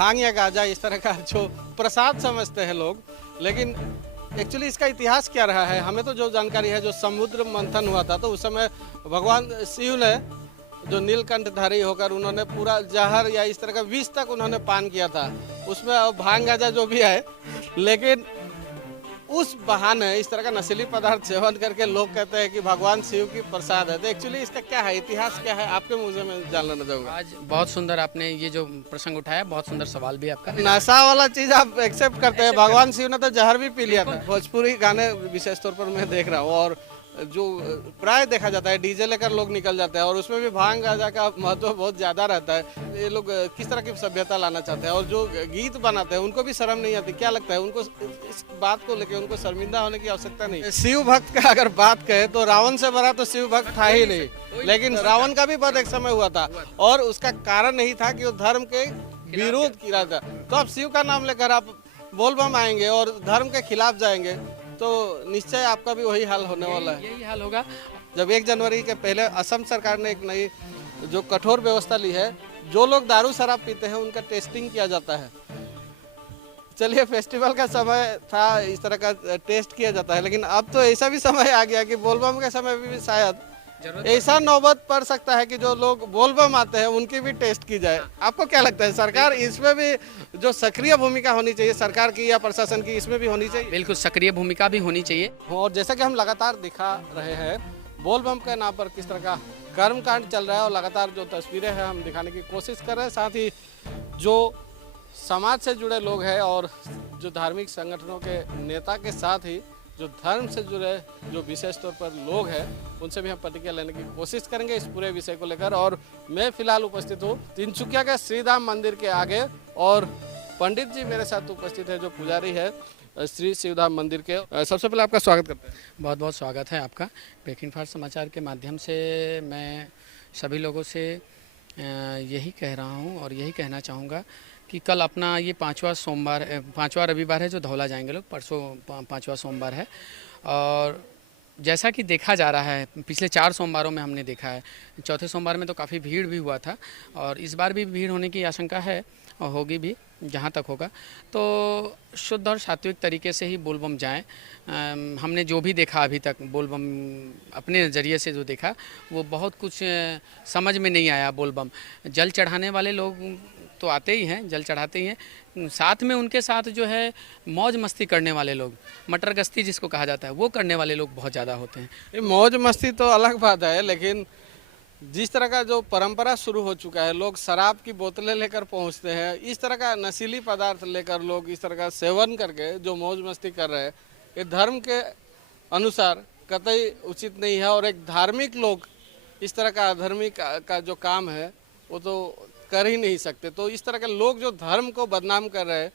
भांग या गांजा इस तरह का जो प्रसाद समझते हैं लोग, लेकिन एक्चुअली इसका इतिहास क्या रहा है हमें तो जो जानकारी है, जो समुद्र मंथन हुआ था तो उस समय भगवान शिव ने जो नीलकंठधारी होकर उन्होंने पूरा जहर या इस तरह का विष तक उन्होंने पान किया था, उसमें भांग गांजा जो भी है, लेकिन उस बहाने इस तरह का नशीली पदार्थ सेवन करके लोग कहते हैं कि भगवान शिव की प्रसाद है। तो एक्चुअली इसका क्या है, इतिहास क्या है, आपके मुंह से मैं जान लेना चाहूँगा। आज बहुत सुंदर आपने ये जो प्रसंग उठाया, बहुत सुंदर सवाल भी आपका। नशा वाला चीज आप एक्सेप्ट करते हैं, भगवान शिव ने तो जहर भी पी लिया था। भोजपुरी गाने विशेष तौर पर मैं देख रहा हूँ और जो प्राय देखा जाता है डीजे लेकर लोग निकल जाते हैं और उसमें भी भांग गांजा का महत्व बहुत ज्यादा रहता है। ये लोग किस तरह की सभ्यता लाना चाहते हैं और जो गीत बनाते हैं उनको भी शर्म नहीं आती, क्या लगता है उनको इस बात को लेकर उनको शर्मिंदा होने की आवश्यकता नहीं। शिव भक्त का अगर बात कहे तो रावण से बड़ा तो शिव भक्त था ही नहीं, लेकिन रावण का भी वध एक समय हुआ था और उसका कारण नहीं था कि वो धर्म के विरोध किया था। तो अब शिव का नाम लेकर आप बोलबम आएंगे और धर्म के खिलाफ जाएंगे तो निश्चय आपका भी वही हाल होने वाला है। यही हाल होगा। जब 1 जनवरी के पहले असम सरकार ने एक नई जो कठोर व्यवस्था ली है, जो लोग दारू शराब पीते हैं उनका टेस्टिंग किया जाता है। चलिए, फेस्टिवल का समय था, इस तरह का टेस्ट किया जाता है, लेकिन अब तो ऐसा भी समय आ गया कि बोलबम के समय भी शायद ऐसा नौबत पड़ सकता है कि जो लोग बोलबम आते हैं उनकी भी टेस्ट की जाए। आपको क्या लगता है, सरकार इसमें भी जो सक्रिय भूमिका होनी चाहिए सरकार की या प्रशासन की, इसमें भी होनी चाहिए? बिल्कुल सक्रिय भूमिका भी होनी चाहिए। और जैसा कि हम लगातार दिखा रहे हैं बोलबम के नाम पर किस तरह का कर्मकांड चल रहा है और लगातार जो तस्वीरें हैं हम दिखाने की कोशिश कर रहे हैं, साथ ही जो समाज से जुड़े लोग हैं और जो धार्मिक संगठनों के नेता के साथ ही जो धर्म से जुड़े जो विशेष तौर पर लोग हैं उनसे भी हम प्रतिक्रिया लेने की कोशिश करेंगे इस पूरे विषय को लेकर। और मैं फिलहाल उपस्थित हूँ तिनसुकिया के श्रीधाम मंदिर के आगे और पंडित जी मेरे साथ उपस्थित है जो पुजारी है श्री शिवधाम मंदिर के। सबसे पहले आपका स्वागत करते हैं। बहुत बहुत स्वागत है आपका। ब्रेकिंग फास्ट समाचार के माध्यम से मैं सभी लोगों से यही कह रहा हूँ और यही कहना चाहूँगा कि कल अपना ये पांचवा रविवार है जो धौला जाएंगे लोग, परसों 5वां सोमवार है। और जैसा कि देखा जा रहा है पिछले 4 सोमवारों में हमने देखा है, चौथे सोमवार में तो काफ़ी भीड़ भी हुआ था और इस बार भी भीड़ होने की आशंका है और होगी भी जहाँ तक होगा। तो शुद्ध और सात्विक तरीके से ही बोलबम जाएं। हमने जो भी देखा अभी तक बोलबम अपने नज़रिए से जो देखा वो बहुत कुछ समझ में नहीं आया। बोलबम जल चढ़ाने वाले लोग तो आते ही हैं, जल चढ़ाते ही हैं, साथ में उनके साथ जो है मौज मस्ती करने वाले लोग, मटर गश्ती जिसको कहा जाता है, वो करने वाले लोग बहुत ज़्यादा होते हैं। ये मौज मस्ती तो अलग बात है, लेकिन जिस तरह का जो परंपरा शुरू हो चुका है, लोग शराब की बोतलें लेकर पहुंचते हैं, इस तरह का नशीली पदार्थ लेकर लोग इस तरह का सेवन करके जो मौज मस्ती कर रहे हैं, ये धर्म के अनुसार कतई उचित नहीं है। और एक धार्मिक लोग इस तरह का अधर्मी का जो काम है वो तो कर ही नहीं सकते। तो इस तरह के लोग जो धर्म को बदनाम कर रहे हैं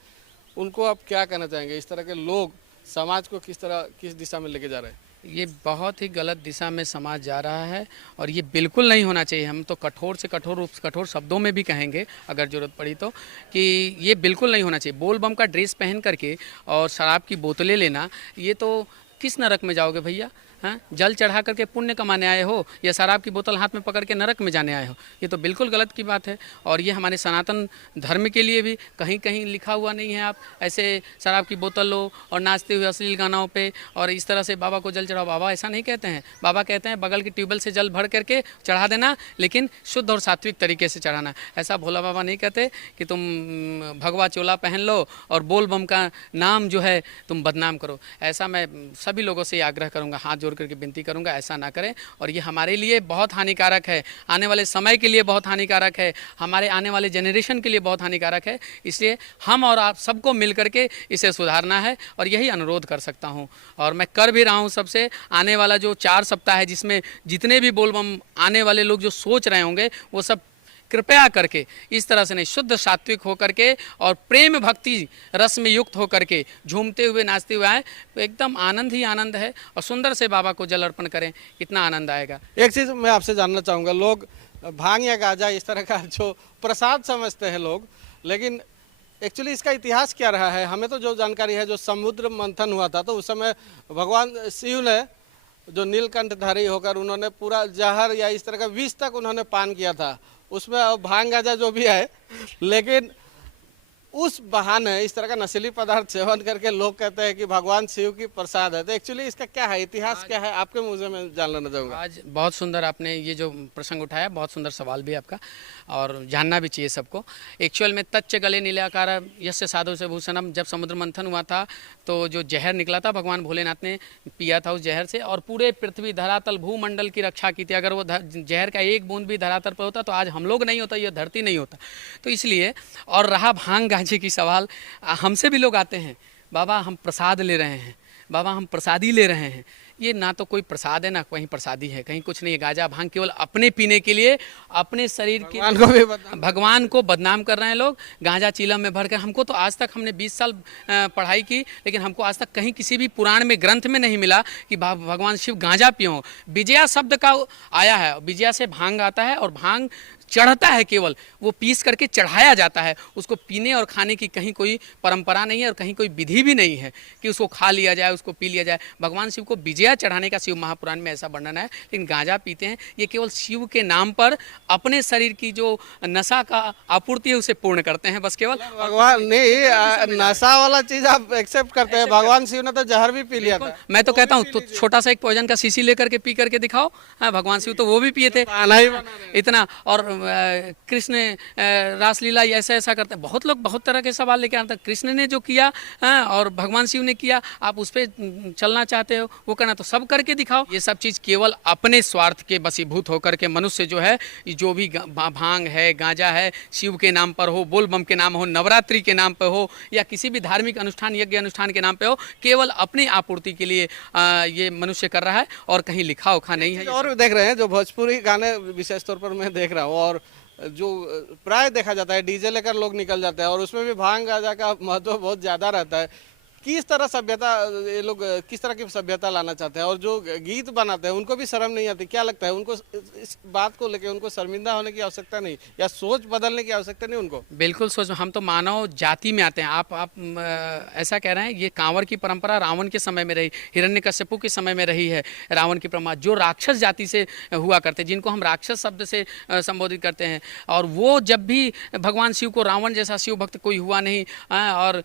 उनको आप क्या कहना चाहेंगे? इस तरह के लोग समाज को किस दिशा में लेके जा रहे हैं? ये बहुत ही गलत दिशा में समाज जा रहा है और ये बिल्कुल नहीं होना चाहिए। हम तो कठोर से कठोर शब्दों में भी कहेंगे अगर ज़रूरत पड़ी तो, कि ये बिल्कुल नहीं होना चाहिए। बोल बम का ड्रेस पहन करके और शराब की बोतलें लेना, ये तो किस नरक में जाओगे भैया? हाँ, जल चढ़ा करके पुण्य कमाने आए हो या शराब की बोतल हाथ में पकड़ के नरक में जाने आए हो? ये तो बिल्कुल गलत की बात है। और ये हमारे सनातन धर्म के लिए भी कहीं कहीं लिखा हुआ नहीं है आप ऐसे शराब की बोतल लो और नाचते हुए अश्लील गानों पे और इस तरह से बाबा को जल चढ़ाओ। बाबा ऐसा नहीं कहते हैं। बाबा कहते हैं बगल की ट्यूबवेल से जल भर करके चढ़ा देना, लेकिन शुद्ध और सात्विक तरीके से चढ़ाना। ऐसा भोला बाबा नहीं कहते कि तुम भगवा चोला पहन लो और बोल बम का नाम जो है तुम बदनाम करो। ऐसा मैं सभी लोगों से आग्रह करूँगा, हाथ जोड़ करके विनती करूंगा, ऐसा ना करें। और ये हमारे लिए बहुत हानिकारक है, आने वाले समय के लिए बहुत हानिकारक है, हमारे आने वाले जनरेशन के लिए बहुत हानिकारक है। इसलिए हम और आप सबको मिल करके इसे सुधारना है और यही अनुरोध कर सकता हूं और मैं कर भी रहा हूं सबसे। आने वाला जो 4 सप्ताह है जिसमें जितने भी बोलबम आने वाले लोग जो सोच रहे होंगे वो सब कृपया करके इस तरह से नहीं, शुद्ध सात्विक होकर के और प्रेम भक्ति रस में युक्त होकर के झूमते हुए नाचते हुए आए तो एकदम आनंद ही आनंद है। और सुंदर से बाबा को जल अर्पण करें, कितना आनंद आएगा। एक चीज़ मैं आपसे जानना चाहूँगा, लोग भांग या गांजा इस तरह का जो प्रसाद समझते हैं लोग, लेकिन एक्चुअली इसका इतिहास क्या रहा है हमें तो जो जानकारी है, जो समुद्र मंथन हुआ था तो उस समय भगवान शिव ने जो नीलकंठधारी होकर उन्होंने पूरा जहर या इस तरह का विष तक उन्होंने पान किया था, उसमें भांग गांजा जो भी है, लेकिन उस बहाने इस तरह का नशीली पदार्थ सेवन करके लोग कहते हैं कि भगवान शिव की प्रसाद है। तो एक्चुअली इसका क्या है, इतिहास क्या है, आपके मुंह से मैं जान लेना चाहूँगा। आज बहुत सुंदर आपने ये जो प्रसंग उठाया, बहुत सुंदर सवाल भी आपका, और जानना भी चाहिए सबको। एक्चुअल में तच्च गले नीलाकार यस्य साधु से भूषणम, जब समुद्र मंथन हुआ था तो जो जहर निकला था भगवान भोलेनाथ ने पिया था उस जहर से, और पूरे पृथ्वी धरातल भूमंडल की रक्षा की थी। अगर वो जहर का एक बूंद भी धरातल पर होता तो आज हम लोग नहीं होता, ये धरती नहीं होता। तो इसलिए, और रहा भांग गांजे की सवाल, हमसे भी लोग आते हैं, बाबा हम प्रसाद ले रहे हैं, बाबा हम प्रसादी ले रहे हैं। ये ना तो कोई प्रसाद है ना कहीं प्रसादी है, कहीं कुछ नहीं है। गांजा भांग केवल अपने पीने के लिए, अपने शरीर के भगवान को बदनाम कर रहे हैं लोग। गांजा चीलम में भरकर, हमको तो आज तक, हमने 20 साल पढ़ाई की, लेकिन हमको आज तक कहीं किसी भी पुराण में ग्रंथ में नहीं मिला कि भगवान शिव गांजा पियो। विजया शब्द का आया है, विजया से भांग आता है, और भांग चढ़ता है, केवल वो पीस करके चढ़ाया जाता है। उसको पीने और खाने की कहीं कोई परंपरा नहीं है और कहीं कोई विधि भी नहीं है कि उसको खा लिया जाए, उसको पी लिया जाए। भगवान शिव को विजया चढ़ाने का शिव महापुराण में ऐसा वर्णन है। लेकिन गांजा पीते हैं, ये केवल शिव के नाम पर अपने शरीर की जो नशा का आपूर्ति है उसे पूर्ण करते हैं, बस केवल। भगवान नहीं, नशा वाला चीज आप एक्सेप्ट करते हैं। भगवान शिव ने तो जहर भी पी लिया था। मैं तो कहता हूँ तो छोटा सा एक पॉइजन का शीशी लेकर के पी करके दिखाओ। हाँ, भगवान शिव तो वो भी पिए थे इतना। और कृष्ण रासलीला ऐसा ऐसा करते हैं। बहुत लोग बहुत तरह के सवाल लेके आते हैं। कृष्ण ने जो किया और भगवान शिव ने किया, आप उस पर चलना चाहते हो, वो करना तो सब करके दिखाओ। ये सब चीज़ केवल अपने स्वार्थ के बसीभूत होकर के मनुष्य जो है, जो भी भांग है, गांजा है, शिव के नाम पर हो, बोल बम के नाम हो, नवरात्रि के नाम पर हो, या किसी भी धार्मिक अनुष्ठान, यज्ञ अनुष्ठान के नाम पे हो, केवल अपनी आपूर्ति के लिए ये मनुष्य कर रहा है, और कहीं लिखा उखा नहीं है। और देख रहे हैं जो भोजपुरी गाने विशेष तौर पर मैं देख रहा हूँ, और जो प्राय देखा जाता है डीजे लेकर लोग निकल जाते हैं, और उसमें भी भांग गांजा का महत्व बहुत ज़्यादा रहता है। किस तरह सभ्यता, ये लोग किस तरह की सभ्यता लाना चाहते हैं, और जो गीत बनाते हैं उनको भी शर्म नहीं आती? क्या लगता है उनको इस बात को लेकर? उनको शर्मिंदा होने की आवश्यकता नहीं, या सोच बदलने की आवश्यकता नहीं उनको? बिल्कुल सोच, हम तो मानव जाति में आते हैं। आप ऐसा कह रहे हैं, ये कांवर की परंपरा रावण के समय में रही, हिरण्यकश्यपु के समय में रही है। रावण की परंपरा जो राक्षस जाति से हुआ करते, जिनको हम राक्षस शब्द से संबोधित करते हैं, और वो जब भी भगवान शिव को, रावण जैसा शिव भक्त कोई हुआ नहीं, और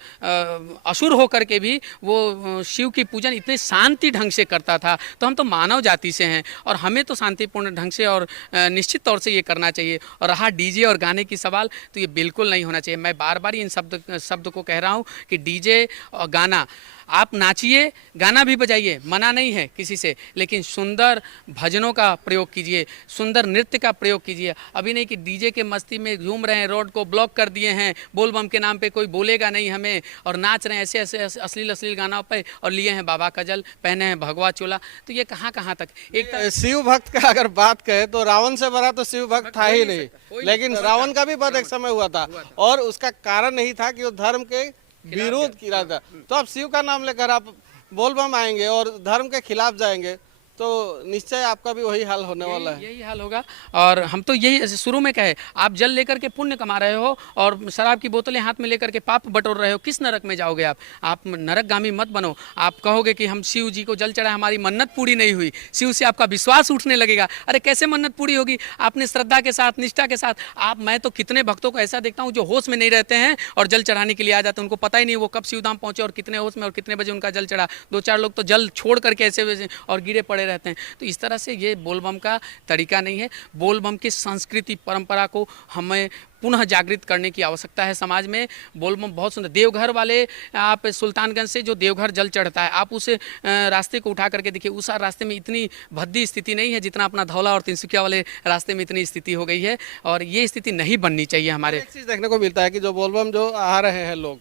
असुर होकर के भी वो शिव की पूजन इतने शांति ढंग से करता था। तो हम तो मानव जाति से हैं, और हमें तो शांतिपूर्ण ढंग से और निश्चित तौर से ये करना चाहिए। और रहा डीजे और गाने की सवाल, तो ये बिल्कुल नहीं होना चाहिए। मैं बार बार इन शब्द को कह रहा हूँ कि डीजे और गाना, आप नाचिए, गाना भी बजाइए, मना नहीं है किसी से, लेकिन सुंदर भजनों का प्रयोग कीजिए, सुंदर नृत्य का प्रयोग कीजिए। अभी नहीं कि डीजे के मस्ती में झूम रहे हैं, रोड को ब्लॉक कर दिए हैं, बोल बम के नाम पे कोई बोलेगा नहीं हमें, और नाच रहे हैं ऐसे ऐसे अश्लील गाना पे, और लिए हैं बाबा का जल, पहने हैं भगवा चोला। तो ये कहाँ कहाँ तक? एक शिव भक्त का अगर बात करें तो रावण से बड़ा तो शिव भक्त था ही नहीं, लेकिन रावण का भी वध एक समय हुआ था, और उसका कारण यही था कि वो धर्म के विरोध किया था। तो आप शिव का नाम लेकर आप बोल बम आएंगे और धर्म के खिलाफ जाएंगे, तो निश्चय आपका भी वही हाल होने वाला है। यही हाल होगा। और हम तो यही शुरू में कहे, आप जल लेकर के पुण्य कमा रहे हो और शराब की बोतलें हाथ में लेकर के पाप बटोर रहे हो, किस नरक में जाओगे आप नरकगामी मत बनो। आप कहोगे कि हम शिव जी को जल चढ़ाए, हमारी मन्नत पूरी नहीं हुई, शिव से आपका विश्वास उठने लगेगा। अरे कैसे मन्नत पूरी होगी? आपने श्रद्धा के साथ, निष्ठा के साथ, मैं तो कितने भक्तों को ऐसा देखता हूँ जो होश में नहीं रहते हैं और जल चढ़ाने के लिए आ जाते हैं। उनको पता ही नहीं वो कब शिवधाम पहुंचे और कितने होश में और कितने बजे उनका जल चढ़ा। 2-4 लोग तो जल छोड़ करके ऐसे और गिरे पड़े रहते हैं। तो इस तरह से ये बोलबम का तरीका नहीं है। बोलबम की संस्कृति परंपरा को हमें पुनः जागृत करने की आवश्यकता है समाज में। बोलबम बहुत सुंदर, देवघर वाले, आप सुल्तानगंज से जो देवघर जल चढ़ता है, आप उस रास्ते को उठा करके देखिए, उस रास्ते में इतनी भद्दी स्थिति नहीं है जितना अपना धौला और तिनसुकिया वाले रास्ते में इतनी स्थिति हो गई है, और ये स्थिति नहीं बननी चाहिए हमारे। एक चीज़ देखने को मिलता है कि जो बोलबम जो आ रहे हैं लोग,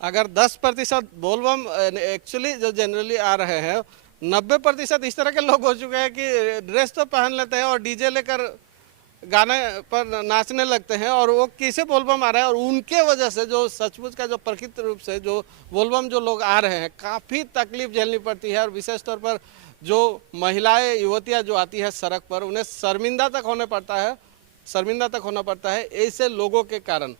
अगर 10% बोलबम एक्चुअली जो जनरली आ रहे हैं, 90% इस तरह के लोग हो चुके हैं कि ड्रेस तो पहन लेते हैं और डीजे लेकर गाने पर नाचने लगते हैं, और वो किसे बोलबम आ रहा है। और उनके वजह से जो सचमुच का जो प्रकृत रूप से जो बोलबम जो लोग आ रहे हैं, काफ़ी तकलीफ झेलनी पड़ती है। और विशेष तौर पर जो महिलाएं, युवतियां जो आती है सड़क पर, उन्हें शर्मिंदा तक होना पड़ता है ऐसे लोगों के कारण।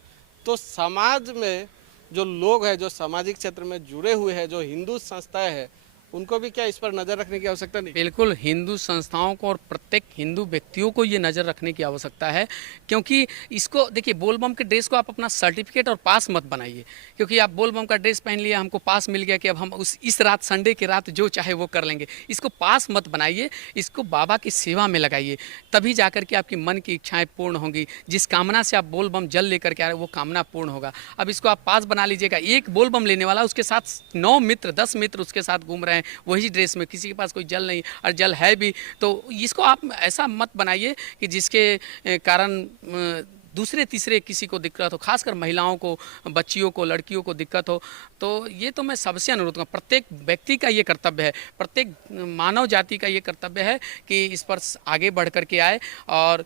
तो समाज में जो लोग हैं, जो सामाजिक क्षेत्र में जुड़े हुए हैं, जो हिंदू संस्थाएं हैं, उनको भी क्या इस पर नज़र रखने की आवश्यकता नहीं? बिल्कुल हिंदू संस्थाओं को और प्रत्येक हिंदू व्यक्तियों को ये नज़र रखने की आवश्यकता है, क्योंकि इसको देखिए, बोलबम के ड्रेस को आप अपना सर्टिफिकेट और पास मत बनाइए, क्योंकि आप बोलबम का ड्रेस पहन लिया, हमको पास मिल गया कि अब हम इस रात संडे की रात जो चाहे वो कर लेंगे। इसको पास मत बनाइए, इसको बाबा की सेवा में लगाइए, तभी जाकर के आपकी मन की इच्छाएं पूर्ण होंगी। जिस कामना से आप बोलबम जल लेकर के आ रहे हो वो कामना पूर्ण होगा। अब इसको आप पास बना लीजिएगा, एक बोलबम लेने वाला उसके साथ 9 मित्र 10 मित्र उसके साथ घूम रहे हैं वही ड्रेस में, किसी के पास कोई जल नहीं, और जल है भी तो इसको आप ऐसा मत बनाइए कि जिसके कारण दूसरे तीसरे किसी को दिक्कत हो, खासकर महिलाओं को, बच्चियों को, लड़कियों को दिक्कत हो। तो ये तो मैं सबसे अनुरोध करूँ, प्रत्येक व्यक्ति का ये कर्तव्य है, प्रत्येक मानव जाति का ये कर्तव्य है कि इस पर आगे बढ़ कर के आए और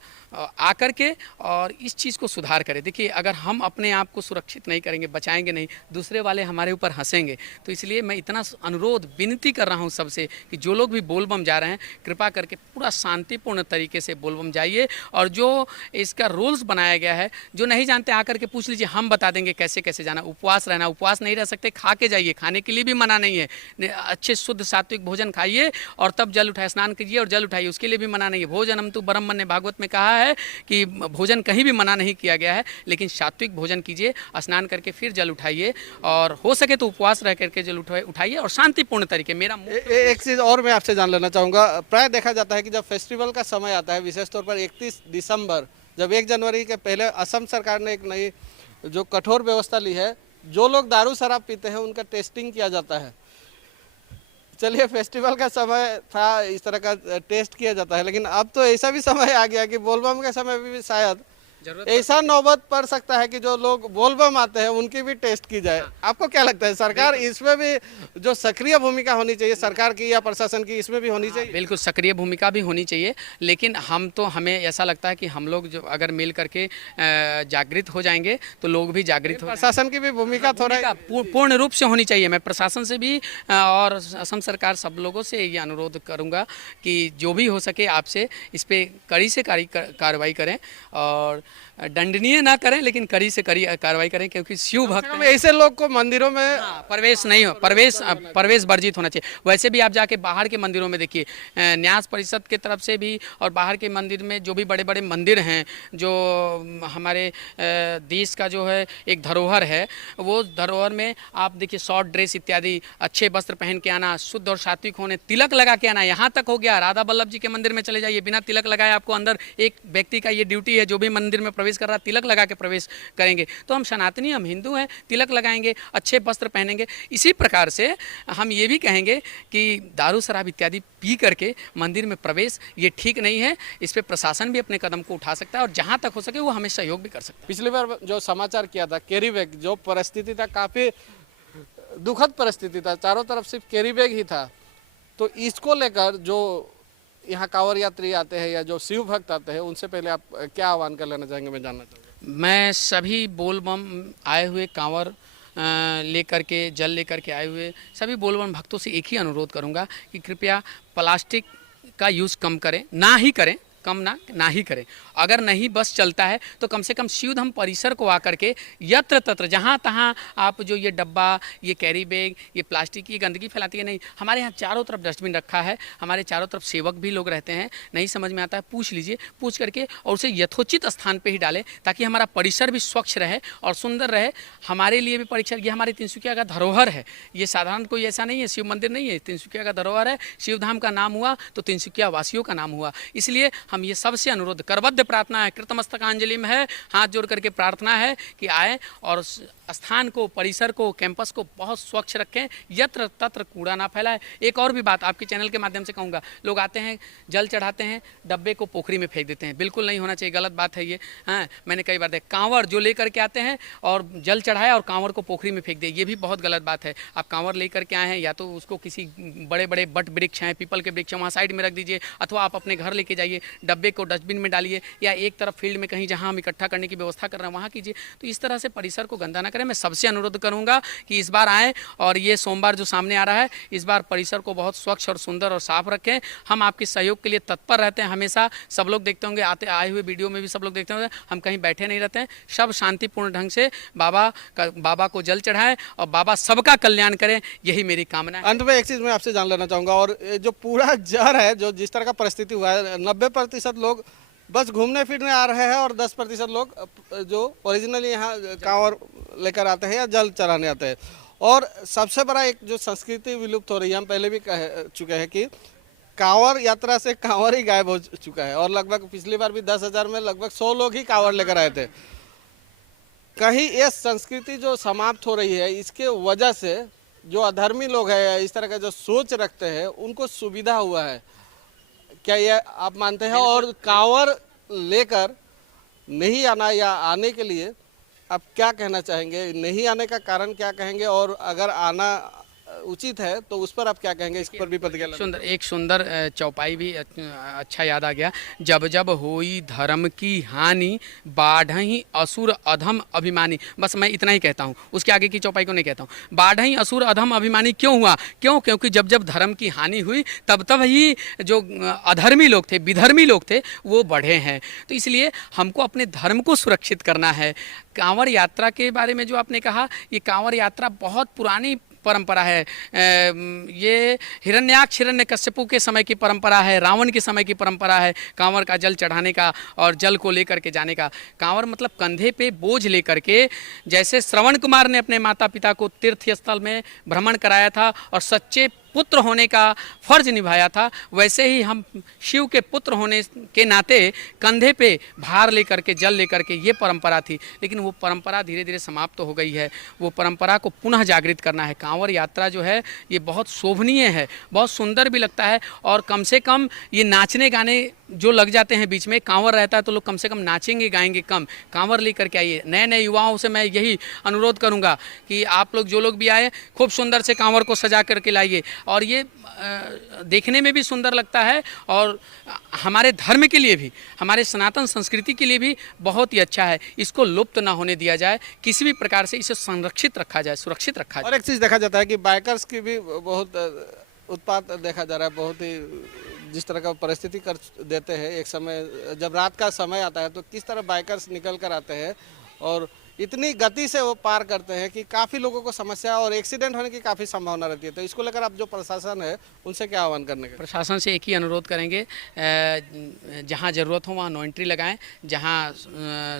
आकर के और इस चीज़ को सुधार करें। देखिए, अगर हम अपने आप को सुरक्षित नहीं करेंगे, बचाएंगे नहीं, दूसरे वाले हमारे ऊपर हंसेंगे। तो इसलिए मैं इतना अनुरोध विनती कर रहा हूँ सबसे कि जो लोग भी बोलबम जा रहे हैं, कृपा करके पूरा शांतिपूर्ण तरीके से बोलबम जाइए। और जो इसका रूल्स बनाया गया है, जो नहीं जानते आकर के पूछ लीजिए, हम बता देंगे कैसे कैसे जाना। उपवास रहना, उपवास नहीं रह सकते खा के जाइए, खाने के लिए भी मना नहीं है। अच्छे शुद्ध सात्विक भोजन खाइए और तब जल उठाए, स्नान कीजिए और जल उठाइए, उसके लिए भी मना नहीं है। भोजनम तु परम मन्ये, भागवत में कहा है कि भोजन कहीं भी मना नहीं किया गया है, लेकिन सात्विक भोजन कीजिए, स्नान करके फिर जल उठाइए, और हो सके तो उपवास रह करके जल उठाइए और शांतिपूर्ण तरीके। मेरा एक चीज़ और मैं आपसे जान लेना चाहूँगा। प्राय देखा जाता है कि जब फेस्टिवल का समय आता है, विशेष तौर पर 31 दिसंबर, जब 1 जनवरी के पहले असम सरकार ने एक नई जो कठोर व्यवस्था ली है, जो लोग दारू शराब पीते हैं उनका टेस्टिंग किया जाता है। चलिए, फेस्टिवल का समय था, इस तरह का टेस्ट किया जाता है, लेकिन अब तो ऐसा भी समय आ गया कि बोलबम के समय भी शायद ऐसा नौबत पड़ सकता है कि जो लोग बोलबम आते हैं उनकी भी टेस्ट की जाए। आपको क्या लगता है, सरकार इसमें भी जो सक्रिय भूमिका होनी चाहिए सरकार की या प्रशासन की, इसमें भी होनी चाहिए? बिल्कुल सक्रिय भूमिका भी होनी चाहिए, लेकिन हमें ऐसा लगता है कि हम लोग जो अगर मिल करके जागृत हो जाएंगे तो लोग भी जागृत हो। प्रशासन की भी भूमिका थोड़ा पूर्ण रूप से होनी चाहिए। मैं प्रशासन से भी और असम सरकार सब लोगों से ये अनुरोध करूँगा कि जो भी हो सके आपसे इस पर कड़ी से कार्रवाई करें, और दंडनीय ना करें लेकिन कड़ी से कड़ी कार्रवाई करें, क्योंकि शिव भक्त ऐसे लोग को मंदिरों में प्रवेश नहीं हो, प्रवेश वर्जित होना चाहिए। वैसे भी आप जाके बाहर के मंदिरों में देखिए, न्यास परिषद की तरफ से भी और बाहर के मंदिर में जो भी बड़े बड़े मंदिर हैं, जो हमारे देश का जो है एक धरोहर है, वो धरोहर में आप देखिए शॉर्ट ड्रेस इत्यादि, अच्छे वस्त्र पहन के आना, शुद्ध और सात्विक होने, तिलक लगा के आना। यहाँ तक हो गया, राधा वल्लभ जी के मंदिर में चले जाइए, बिना तिलक लगाए आपको अंदर, एक व्यक्ति का ये ड्यूटी है, जो भी मंदिर में प्रवेश कर रहा है तिलक लगा के प्रवेश करेंगे। तो हम सनातनी, हम हिंदू हैं, तिलक लगाएंगे, अच्छे वस्त्र पहनेंगे। इसी प्रकार से हम ये भी कहेंगे कि दारू शराब इत्यादि पी करके मंदिर में प्रवेश ये ठीक नहीं है। इस पर प्रशासन भी अपने कदम को उठा सकता है और जहाँ तक हो सके वो हमें सहयोग भी कर सकता है। पिछली बार जो समाचार किया था कैरी बैग, जो परिस्थिति था काफ़ी दुखद परिस्थिति था, चारों तरफ सिर्फ कैरी बैग ही था। तो इसको लेकर जो यहाँ कांवड़ यात्री आते हैं या जो शिव भक्त आते हैं, उनसे पहले आप क्या आह्वान कर लेना चाहेंगे, मैं जानना चाहूँगा। मैं सभी बोलबम आए हुए कांवड़ लेकर के, जल लेकर के आए हुए सभी बोलबम भक्तों से एक ही अनुरोध करूँगा कि कृपया प्लास्टिक का यूज़ कम करें, ना ही करें, कम ना ही करें। अगर नहीं बस चलता है तो कम से कम शिवधाम परिसर को आकर के यत्र तत्र जहाँ तहाँ आप जो ये डब्बा, ये कैरी बैग, ये प्लास्टिक की गंदगी फैलाती है, नहीं, हमारे यहाँ चारों तरफ डस्टबिन रखा है, हमारे चारों तरफ सेवक भी लोग रहते हैं। नहीं समझ में आता है पूछ लीजिए, पूछ करके और उसे यथोचित स्थान पर ही डालें, ताकि हमारा परिसर भी स्वच्छ रहे और सुंदर रहे। हमारे लिए भी परिसर, ये हमारे तिनसुकिया का धरोहर है, ये साधारण कोई ऐसा नहीं है, शिव मंदिर नहीं है, तिनसुकिया का धरोहर है। शिवधाम का नाम हुआ तो तिनसुकिया वासियों का नाम हुआ। इसलिए हम ये सबसे अनुरोध, करबद्ध प्रार्थना है, कृतमस्तकांजलि में है, हाथ जोड़ करके प्रार्थना है कि आए और स्थान को, परिसर को, कैंपस को बहुत स्वच्छ रखें, यत्र तत्र कूड़ा ना फैलाए। एक और भी बात आपके चैनल के माध्यम से कहूँगा, लोग आते हैं, जल चढ़ाते हैं, डब्बे को पोखरी में फेंक देते हैं, बिल्कुल नहीं होना चाहिए, गलत बात है ये। हाँ, मैंने कई बार देखा कांवड़ जो लेकर के आते हैं और जल चढ़ाया और कांवड़ को पोखरी में फेंक दे, ये भी बहुत गलत बात है। आप कांवड़ लेकर के आए हैं, या तो उसको किसी बड़े बड़े बट वृक्ष हैं, पीपल के वृक्ष हैं, वहाँ साइड में रख दीजिए, अथवा आप अपने घर लेके जाइए, डब्बे को डस्टबिन में डालिए, या एक तरफ फील्ड में कहीं जहाँ हम इकट्ठा करने की व्यवस्था कर रहे हैं वहाँ कीजिए। तो इस तरह से परिसर को गंदा ना करें। मैं सबसे अनुरोध करूँगा कि इस बार आएँ और ये सोमवार जो सामने आ रहा है इस बार परिसर को बहुत स्वच्छ और सुंदर और साफ रखें। हम आपके सहयोग के लिए तत्पर रहते हैं हमेशा। सब लोग देखते होंगे आए हुए वीडियो में भी सब लोग देखते होंगे, हम कहीं बैठे नहीं रहते हैं। सब शांतिपूर्ण ढंग से बाबा को जल चढ़ाएं और बाबा सबका कल्याण करें, यही मेरी कामना है। अंत में एक चीज़ मैं आपसे जान लेना चाहूँगा, और ये जो पूरा जहर है, जो जिस तरह का परिस्थिति हुआ है, 90% लोग बस घूमने फिरने आ रहे हैं और 10% लोग जो ओरिजिनली यहाँ कांवर लेकर आते हैं या जल चढ़ाने आते हैं। और सबसे बड़ा एक जो संस्कृति विलुप्त हो रही है, हम पहले भी कह चुके हैं कि कांवर यात्रा से कांवर ही गायब हो चुका है। और लगभग पिछली बार भी 10,000 में लगभग 100 लोग ही कांवर लेकर आए थे। कहीं ये संस्कृति जो समाप्त हो रही है, इसके वजह से जो अधर्मी लोग हैं, इस तरह का जो सोच रखते हैं, उनको सुविधा हुआ है, क्या ये आप मानते हैं? और कांवर लेकर नहीं आना या आने के लिए आप क्या कहना चाहेंगे? नहीं आने का कारण क्या कहेंगे? और अगर आना उचित है तो उस पर आप क्या कहेंगे? इस पर भी प्रतिक्रिया। एक सुंदर चौपाई भी अच्छा याद आ गया। जब जब होई धर्म की हानि, बाढ़ही असुर अधम अभिमानी। बस मैं इतना ही कहता हूँ, उसके आगे की चौपाई को नहीं कहता हूँ। बाढ़ही असुर अधम अभिमानी क्यों हुआ? क्योंकि जब जब धर्म की हानि हुई तब ही जो अधर्मी लोग थे, विधर्मी लोग थे, वो बढ़े हैं। तो इसलिए हमको अपने धर्म को सुरक्षित करना है। कांवर यात्रा के बारे में जो आपने कहा, ये कांवर यात्रा बहुत पुरानी परंपरा है। ये हिरण्याक्ष हिरण्यकश्यपु के समय की परंपरा है, रावण के समय की परंपरा है कांवर का जल चढ़ाने का और जल को लेकर के जाने का। कांवर मतलब कंधे पे बोझ लेकर के, जैसे श्रवण कुमार ने अपने माता पिता को तीर्थ स्थल में भ्रमण कराया था और सच्चे पुत्र होने का फर्ज निभाया था, वैसे ही हम शिव के पुत्र होने के नाते कंधे पे भार लेकर के जल लेकर के, ये परंपरा थी। लेकिन वो परंपरा धीरे धीरे समाप्त हो गई है। वो परंपरा को पुनः जागृत करना है। कांवर यात्रा जो है ये बहुत शोभनीय है, बहुत सुंदर भी लगता है। और कम से कम ये नाचने गाने जो लग जाते हैं बीच में, कांवर रहता है तो लोग कम से कम नाचेंगे गाएंगे कम। कांवर लेकर के आइए। नए नए युवाओं से मैं यही अनुरोध करूंगा कि आप लोग जो लोग भी आए, खूब सुंदर से कांवर को सजा करके लाइए। और ये देखने में भी सुंदर लगता है और हमारे धर्म के लिए भी, हमारे सनातन संस्कृति के लिए भी बहुत ही अच्छा है। इसको लुप्त ना होने दिया जाए, किसी भी प्रकार से इसे संरक्षित रखा जाए, सुरक्षित रखा जाए। और एक चीज़ देखा जाता है कि बाइकर्स की भी बहुत उत्पात देखा जा रहा है। बहुत ही जिस तरह का परिस्थिति कर देते हैं, एक समय जब रात का समय आता है तो किस तरह बाइकर्स निकल कर आते हैं और इतनी गति से वो पार करते हैं कि काफ़ी लोगों को समस्या और एक्सीडेंट होने की काफ़ी संभावना रहती है। तो इसको लेकर आप जो प्रशासन है उनसे क्या आह्वान करने का? प्रशासन से एक ही अनुरोध करेंगे, जहाँ ज़रूरत हो वहाँ नो एंट्री लगाएं, जहाँ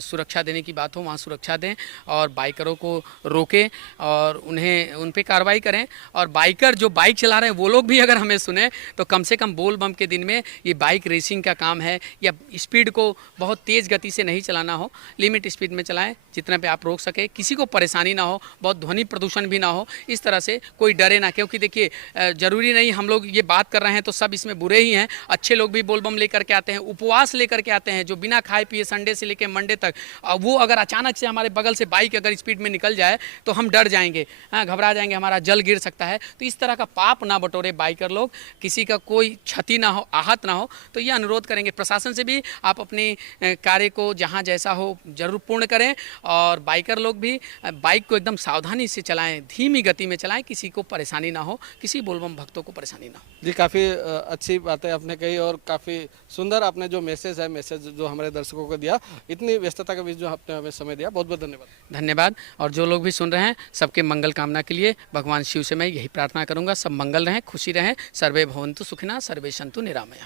सुरक्षा देने की बात हो वहाँ सुरक्षा दें और बाइकरों को रोकें और उन्हें उन पे कार्रवाई करें। और बाइकर जो बाइक चला रहे हैं वो लोग भी अगर हमें सुने तो कम से कम बोल बम के दिन में ये बाइक रेसिंग का काम है, या स्पीड को बहुत तेज़ गति से नहीं चलाना हो, लिमिट स्पीड में चलाएँ जितना आप रोक सके, किसी को परेशानी ना हो, बहुत ध्वनि प्रदूषण भी ना हो। इस तरह से कोई डरे ना, क्योंकि देखिए जरूरी नहीं हम लोग ये बात कर रहे हैं तो सब इसमें बुरे ही हैं। अच्छे लोग भी बोलबम लेकर के आते हैं, उपवास लेकर के आते हैं, जो बिना खाए पिए संडे से लेकर मंडे तक। वो अगर अचानक से हमारे बगल से बाइक अगर स्पीड में निकल जाए तो हम डर जाएंगे, घबरा जाएंगे, हमारा जल गिर सकता है। तो इस तरह का पाप ना बटोरे बाइकर लोग, किसी का कोई क्षति ना हो, आहत ना हो। तो ये अनुरोध करेंगे प्रशासन से भी, आप अपने कार्य को जहाँ जैसा हो जरूर पूर्ण करें। और बाइकर लोग भी बाइक को एकदम सावधानी से चलाएं, धीमी गति में चलाएं, किसी को परेशानी ना हो, किसी बोलबम भक्तों को परेशानी ना हो। जी, काफ़ी अच्छी बातें आपने कही और काफ़ी सुंदर आपने जो मैसेज जो हमारे दर्शकों को दिया, इतनी व्यस्तता के बीच जो आपने हमें समय दिया, बहुत बहुत धन्यवाद। धन्यवाद। और जो लोग भी सुन रहे हैं सबके मंगल कामना के लिए भगवान शिव से मैं यही प्रार्थना करूंगा, सब मंगल रहें, खुशी रहें। सर्वे भवन्तु सुखिनः, सर्वे सन्तु निरामया।